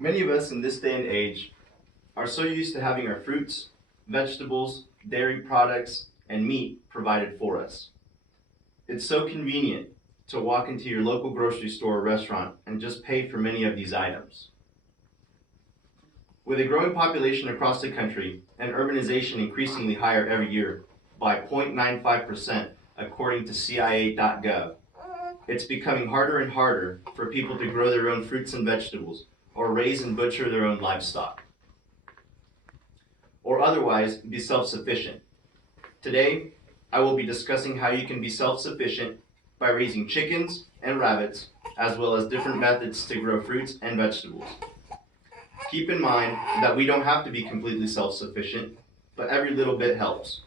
Many of us in this day and age are so used to having our fruits, vegetables, dairy products, and meat provided for us. It's so convenient to walk into your local grocery store or restaurant and just pay for many of these items. With a growing population across the country and urbanization increasingly higher every year by 0.95% according to CIA.gov, it's becoming harder and harder for people to grow their own fruits and vegetables or raise and butcher their own livestock, or otherwise be self-sufficient. Today, I will be discussing how you can be self-sufficient by raising chickens and rabbits, as well as different methods to grow fruits and vegetables. Keep in mind that we don't have to be completely self-sufficient, but every little bit helps.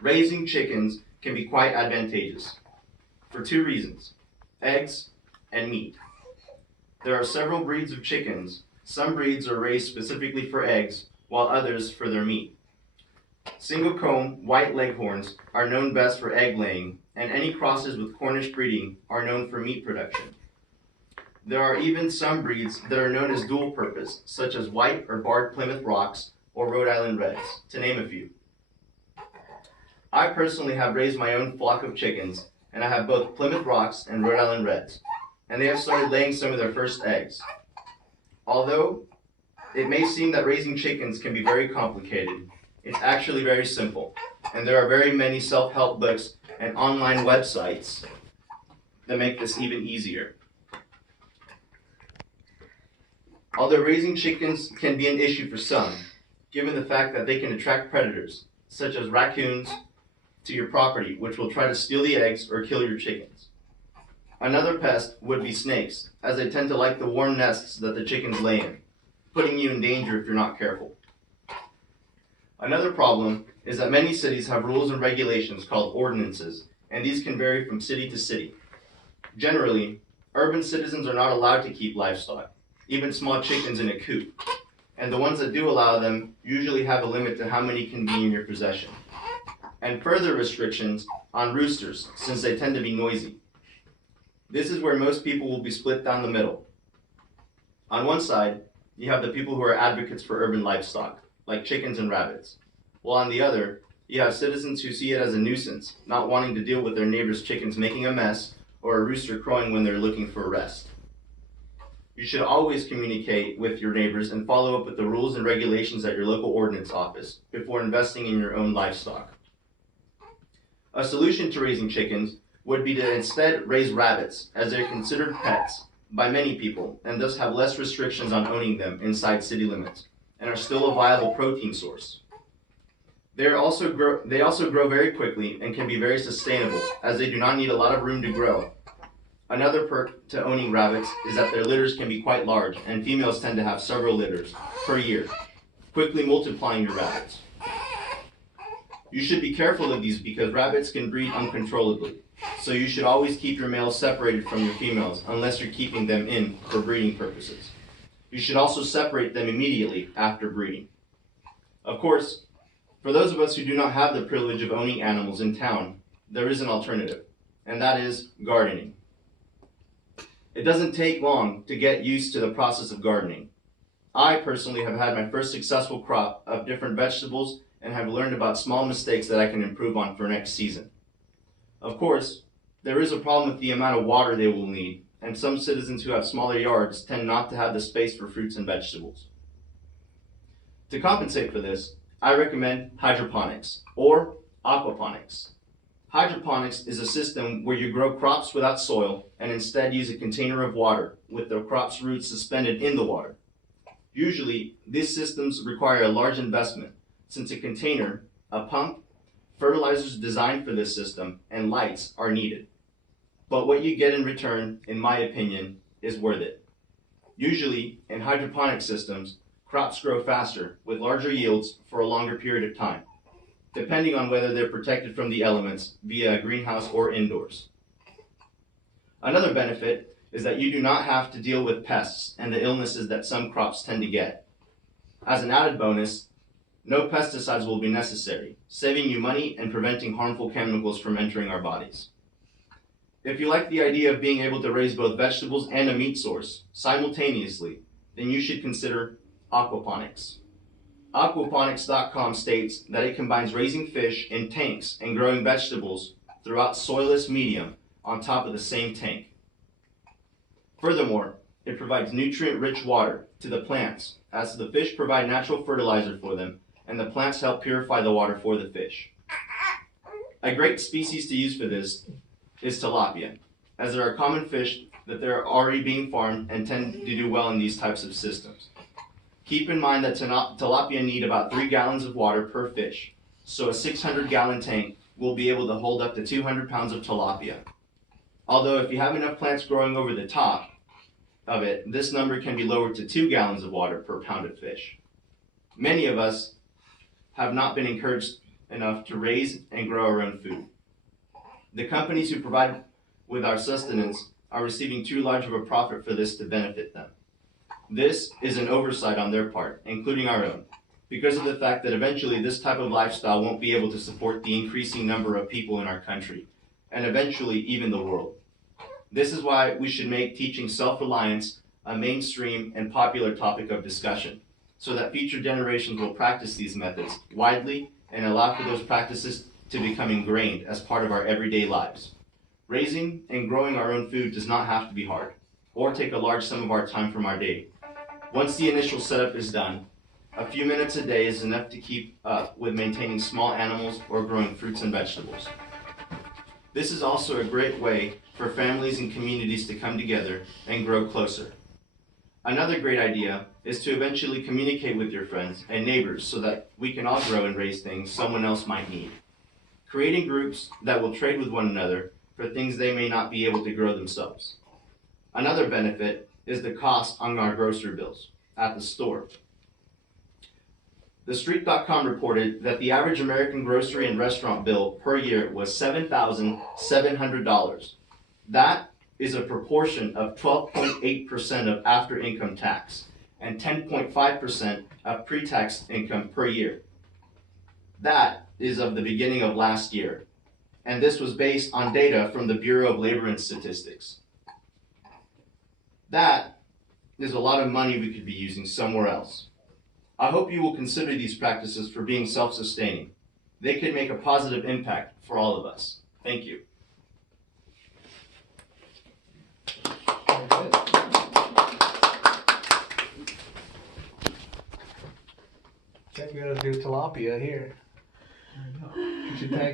Raising chickens can be quite advantageous for two reasons: eggs and meat. There are several breeds of chickens. Some breeds are raised specifically for eggs, while others for their meat. Single comb white leghorns are known best for egg laying, and any crosses with Cornish breeding are known for meat production. There are even some breeds that are known as dual purpose, such as white or barred Plymouth Rocks or Rhode Island Reds, to name a few. I personally have raised my own flock of chickens, and I have both Plymouth Rocks and Rhode Island Reds, and they have started laying some of their first eggs. Although it may seem that raising chickens can be very complicated, it's actually very simple, and there are very many self-help books and online websites that make this even easier. Although raising chickens can be an issue for some, given the fact that they can attract predators, such as raccoons, to your property, which will try to steal the eggs or kill your chickens. Another pest would be snakes, as they tend to like the warm nests that the chickens lay in, putting you in danger if you're not careful. Another problem is that many cities have rules and regulations called ordinances, and these can vary from city to city. Generally, urban citizens are not allowed to keep livestock, even small chickens in a coop, and the ones that do allow them usually have a limit to how many can be in your possession, and further restrictions on roosters, since they tend to be noisy. This is where most people will be split down the middle. On one side, you have the people who are advocates for urban livestock, like chickens and rabbits, while on the other, you have citizens who see it as a nuisance, not wanting to deal with their neighbor's chickens making a mess or a rooster crowing when they're looking for a rest. You should always communicate with your neighbors and follow up with the rules and regulations at your local ordinance office before investing in your own livestock. A solution to raising chickens would be to instead raise rabbits, as they're considered pets by many people and thus have less restrictions on owning them inside city limits and are still a viable protein source. They also grow very quickly and can be very sustainable, as they do not need a lot of room to grow. Another perk to owning rabbits is that their litters can be quite large, and females tend to have several litters per year, quickly multiplying your rabbits. You should be careful of these because rabbits can breed uncontrollably, so you should always keep your males separated from your females unless you're keeping them in for breeding purposes. You should also separate them immediately after breeding. Of course, for those of us who do not have the privilege of owning animals in town, there is an alternative, and that is gardening. It doesn't take long to get used to the process of gardening. I personally have had my first successful crop of different vegetables and have learned about small mistakes that I can improve on for next season. Of course, there is a problem with the amount of water they will need, and some citizens who have smaller yards tend not to have the space for fruits and vegetables. To compensate for this, I recommend hydroponics or aquaponics. Hydroponics is a system where you grow crops without soil and instead use a container of water with the crop's roots suspended in the water. Usually, these systems require a large investment since a container, a pump, fertilizers designed for this system, and lights are needed. But what you get in return, in my opinion, is worth it. Usually, in hydroponic systems, crops grow faster with larger yields for a longer period of time, depending on whether they're protected from the elements via a greenhouse or indoors. Another benefit is that you do not have to deal with pests and the illnesses that some crops tend to get. As an added bonus, no pesticides will be necessary, saving you money and preventing harmful chemicals from entering our bodies. If you like the idea of being able to raise both vegetables and a meat source simultaneously, then you should consider aquaponics. Aquaponics.com states that it combines raising fish in tanks and growing vegetables throughout soilless medium on top of the same tank. Furthermore, it provides nutrient-rich water to the plants, as the fish provide natural fertilizer for them, and the plants help purify the water for the fish. A great species to use for this is tilapia, as there are common fish that are already being farmed and tend to do well in these types of systems. Keep in mind that tilapia need about 3 gallons of water per fish, so a 600-gallon tank will be able to hold up to 200 pounds of tilapia. Although if you have enough plants growing over the top of it, this number can be lowered to 2 gallons of water per pound of fish. Many of us have not been encouraged enough to raise and grow our own food. The companies who provide with our sustenance are receiving too large of a profit for this to benefit them. This is an oversight on their part, including our own, because of the fact that eventually this type of lifestyle won't be able to support the increasing number of people in our country, and eventually even the world. This is why we should make teaching self-reliance a mainstream and popular topic of discussion, so that future generations will practice these methods widely and allow for those practices to become ingrained as part of our everyday lives. Raising and growing our own food does not have to be hard, or take a large sum of our time from our day. Once the initial setup is done, a few minutes a day is enough to keep up with maintaining small animals or growing fruits and vegetables. This is also a great way for families and communities to come together and grow closer. Another great idea is to eventually communicate with your friends and neighbors so that we can all grow and raise things someone else might need. Creating groups that will trade with one another for things they may not be able to grow themselves. Another benefit is the cost on our grocery bills at the store. TheStreet.com reported that the average American grocery and restaurant bill per year was $7,700. That is a proportion of 12.8% of after income tax and 10.5% of pre-tax income per year. That is of the beginning of last year, and this was based on data from the Bureau of Labor and Statistics. That is a lot of money we could be using somewhere else. I hope you will consider these practices for being self-sustaining. They could make a positive impact for all of us. Thank you. Very good. I think we gotta do tilapia here. You should tag